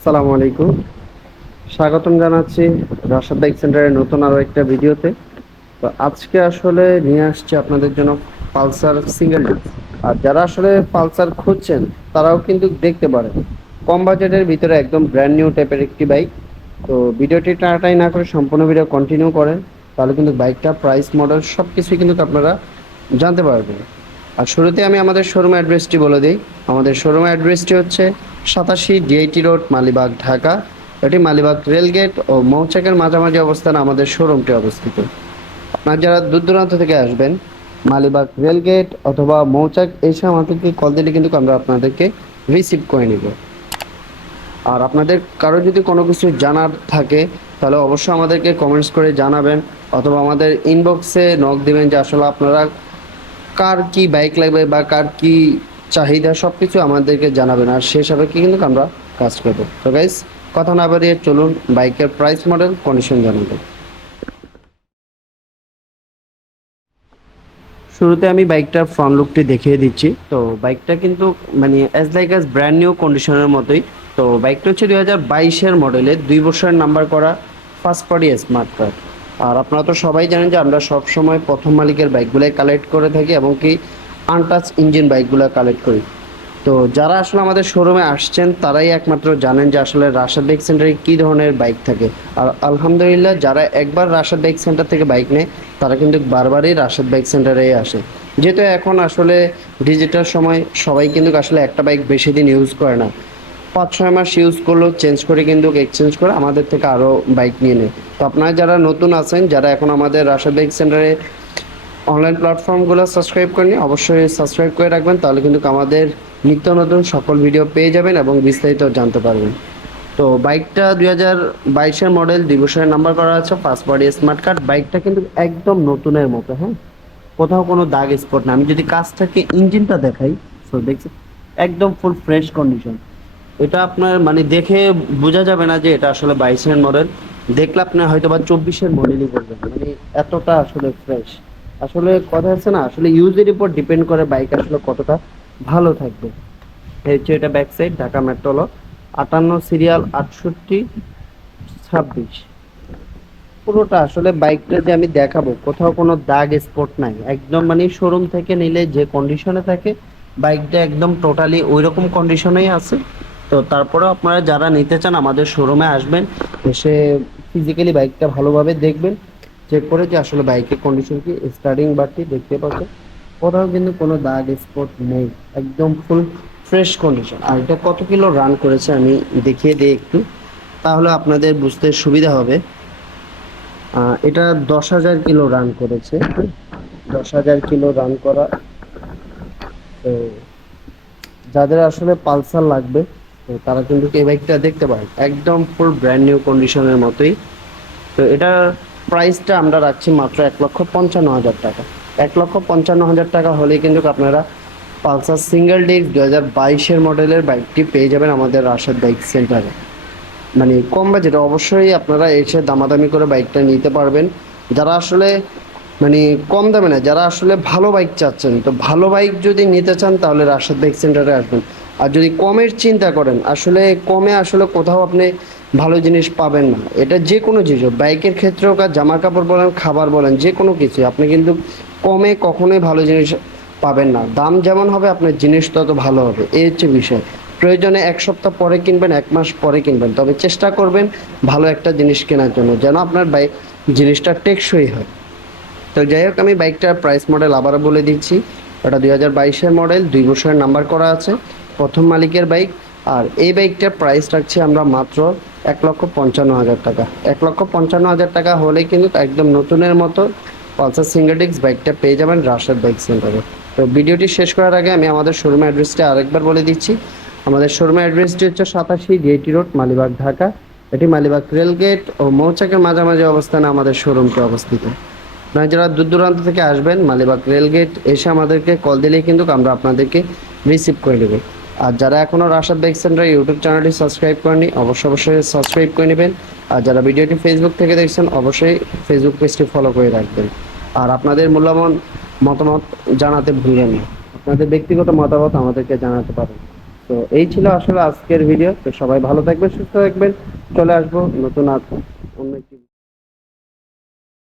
আসসালামু আলাইকুম। স্বাগতম জানাচ্ছি রাশাদ বাইক সেন্টারের নতুন আরো একটা ভিডিওতে। তো আজকে আসলে নিয়ে আসছি আপনাদের জন্য পালসার সিঙ্গেল ডিস্ক। আর যারা আসলে পালসার খুঁজছেন তারাও কিন্তু দেখতে পারেন। কম বাজেটের ভিতরে একদম ব্র্যান্ড নিউ টাইপের একটি বাইক। তো ভিডিওটি টানাটানি না করে সম্পূর্ণ ভিডিও কন্টিনিউ করেন, তাহলে কিন্তু বাইকটা প্রাইস মডেল সব কিছুই কিন্তু আপনারা জানতে পারবেন। আর শুরুতে আমি আমাদের শোরুম অ্যাড্রেসটি বলে দিই। আমাদের শোরুম অ্যাড্রেসটি হচ্ছে 87 ডিআইটি রোড, মালিবাগ, ঢাকা। এটি মালিবাগ রেলগেট ও মৌচাকের মাঝামাঝি অবস্থানে আমাদের শোরুমটি অবস্থিত। আপনার যারা দূর দূরান্ত থেকে আসবেন, মালিবাগ রেলগেট অথবা মৌচাক এসে আমাদেরকে কল দিলে কিন্তু আমরা আপনাদেরকে রিসিভ করে নিব। আর আপনাদের কারো যদি কোনো কিছু জানার থাকে তাহলে অবশ্যই আমাদেরকে কমেন্টস করে জানাবেন, অথবা আমাদের ইনবক্সে নক দিবেন যে আসলে আপনারা কার কি বাইক লাগবে বা কার কি চাহিদা সব কিছু আমাদেরকে জানাবেন। আর সে সাপেক্ষে কিন্তু আমরা কাজ করবো। তো গাইস, কথা না বাড়িয়ে চলুন বাইকের প্রাইস, মডেল, কন্ডিশন জানাবো। শুরুতে আমি বাইকটার ফ্রন্ট লুকটি দেখিয়ে দিচ্ছি। তো বাইকটা কিন্তু মানে অ্যাজ ব্র্যান্ড নিউ কন্ডিশনের মতোই। তো বাইকটা হচ্ছে 2022-এর মডেলের, 2 বছরের নাম্বার করা, ফার্স্ট পার্টি স্মার্ট কার্ড। আর আপনারা তো সবাই জানেন যে আমরা সব সময় প্রথম মালিকের বাইকগুলোই কালেক্ট করে থাকি, এবং কি আনটাচ ইঞ্জিন বাইকগুলো কালেক্ট করি। তো যারা আসলে আমাদের শোরুমে আসছেন তারাই একমাত্র জানেন যে আসলে রাশাদ বাইক সেন্টারে কী ধরনের বাইক থাকে। আর আলহামদুলিল্লাহ, যারা একবার রাশাদ বাইক সেন্টার থেকে বাইক নেয় তারা কিন্তু বারবারই রাশাদ বাইক সেন্টারেই আসে। যেহেতু এখন আসলে ডিজিটাল সময়, সবাই কিন্তু আসলে একটা বাইক বেশি দিন ইউজ করে না, 5-6 মাস ইউজ করলেও চেঞ্জ করে কিন্তু এক্সচেঞ্জ করে আমাদের থেকে আরও বাইক নিয়ে নেয়। তো আপনারা যারা নতুন আছেন, যারা এখন আমাদের রাশাদ বাইক সেন্টারে অনলাইন প্ল্যাটফর্মগুলো সাবস্ক্রাইব করেনি, অবশ্যই সাবস্ক্রাইব করে রাখবেন, তাহলে কিন্তু আমাদের নিত্য নতুন সকল ভিডিও পেয়ে যাবেন এবং বিস্তারিত জানতে পারবেন। তো বাইকটা 2022-এর মডেল, 2 বছরের নাম্বার করা আছে, ফার্স্ট পার্টি স্মার্ট কার্ড। বাইকটা কিন্তু একদম নতুনের মতো, হ্যাঁ, কোথাও কোনো দাগ স্পট না। আমি যদি কাছ থেকে ইঞ্জিনটা দেখাই, সো দেখছি একদম ফুল ফ্রেশ কন্ডিশন। এটা আপনার মানে দেখে বোঝা যাবে না যে এটা আসলে 22-এর মডেল। দেখলে আপনি হয়তো বা 24-এর মডেলই বলবেন, মানে এতটা আসলে ফ্রেশ। আসলে কথা হচ্ছে না, আসলে ইউজের উপর ডিপেন্ড করে বাইক আসলে কতটা ভালো থাকবে। এই হচ্ছে এটা ব্যাক সাইড, ঢাকা মেট্রো ল, 58 সিরিয়াল, 6826। পুরোটা আসলে বাইকটা যে আমি দেখাবো, কোথাও কোনো দাগ স্পট নাই, একদম মানে শোরুম থেকে নিলে যে কন্ডিশনে থাকে বাইকটা একদম টোটালি ওই রকম কন্ডিশনেই আছে। তো তারপরেও আপনারা যারা নিতে চান আমাদের শোরুমে আসবেন, এসে ফিজিক্যালি বাইকটা ভালোভাবে দেখবেন, চেক করে যে আসলে বাইকের কন্ডিশন কি। স্টার্টিং বারটি দেখতে পাচ্ছেন, কোথাও কিন্তু কোনো দাগ স্পট নেই, একদম ফুল ফ্রেশ কন্ডিশন। আর এটা কত কিলো রান করেছে আমি দেখিয়ে দিই একটু, তাহলে আপনাদের বুঝতে সুবিধা হবে। এটা 10,000 কিলো রান করেছে। 10,000 কিলো রান করা। তো যাদের আসলে পালসার লাগবে, তো তারা কিন্তু এই বাইকটা দেখতে পারেন, একদম ফুল ব্র্যান্ড নিউ কন্ডিশনের মতোই। তো এটার প্রাইসটা আমরা রাখছি মাত্র 1,55,000 টাকা। 1,55,000 টাকা হলেই কিন্তু আপনারা পালসার সিঙ্গেল ডিস্ক 2022-এর মডেলের বাইকটি পেয়ে যাবেন আমাদের রাশেদ বাইক সেন্টারে। মানে কম বাজেটে অবশ্যই আপনারা এসে দামাদামি করে বাইকটা নিতে পারবেন। যারা আসলে মানে কম দামে না, যারা আসলে ভালো বাইক চাচ্ছেন, তো ভালো বাইক যদি নিতে চান তাহলে রাশেদ বাইক সেন্টারে আসবেন। আর যদি কমের চিন্তা করেন, আসলে কমে আসলে কোথাও আপনি ভালো জিনিস পাবেন না। এটা যে কোনো জিনিস হোক, বাইকের ক্ষেত্রেও কাজ, জামা কাপড় বলেন, খাবার বলেন, যে কোনো কিছু আপনি কিন্তু কমে কখনোই ভালো জিনিস পাবেন না। দাম যেমন হবে আপনার জিনিস তত ভালো হবে, এই হচ্ছে বিষয়। প্রয়োজনে 1 সপ্তাহ পরে কিনবেন, 1 মাস পরে কিনবেন, তবে চেষ্টা করবেন ভালো একটা জিনিস কেনার জন্য, যেন আপনার বাইক জিনিসটা টেকসই হয়। তো যাই হোক, আমি বাইকটার প্রাইস মডেল আবারও বলে দিচ্ছি। এটা 2022-এর মডেল, 2 বছরের নাম্বার করা আছে, প্রথম মালিকের বাইক। আর এই বাইকটার প্রাইস রাখছি আমরা মাত্র 1,55,000 টাকা। 1,55,000 টাকা হলেই কিন্তু একদম নতুনের মতো পালসার সিঙ্গেল ডিস্ক বাইকটা পেয়ে যাবেন রাশেদ বাইক সেন্টারে। তো ভিডিওটি শেষ করার আগে আমি আমাদের শোরুম অ্যাড্রেসটা আরেকবার বলে দিচ্ছি। আমাদের শোরুমের অ্যাড্রেসটি হচ্ছে 87 ডিআইটি রোড, মালিবাগ, ঢাকা। এটি মালিবাগ রেলগেট ও মৌচাকের মাঝামাঝি অবস্থানে আমাদের শোরুমটি অবস্থিত। আপনারা যারা দূর দূরান্ত থেকে আসবেন, মালিবাগ রেলগেট এসে আমাদেরকে কল দিলেই কিন্তু আমরা আপনাদেরকে রিসিভ করে নেব। আর যারা এখনও রাশাদ বাইক সেন্টার ইউটিউব চ্যানেলটি সাবস্ক্রাইব করেনি, অবশ্যই সাবস্ক্রাইব করে নেবেন। আর যারা ভিডিওটি ফেসবুক থেকে দেখছেন, অবশ্যই ফেসবুক পেজটি ফলো করে রাখবেন। আর আপনাদের মূল্যবান মতামত জানাতে ভুলবেন না, আপনাদের ব্যক্তিগত মতামত আমাদেরকে জানাতে পারেন। তো এই ছিল আসলে আজকের ভিডিও। তো সবাই ভালো থাকবেন, সুস্থ থাকবেন। চলে আসবো নতুন আর অন্য একটি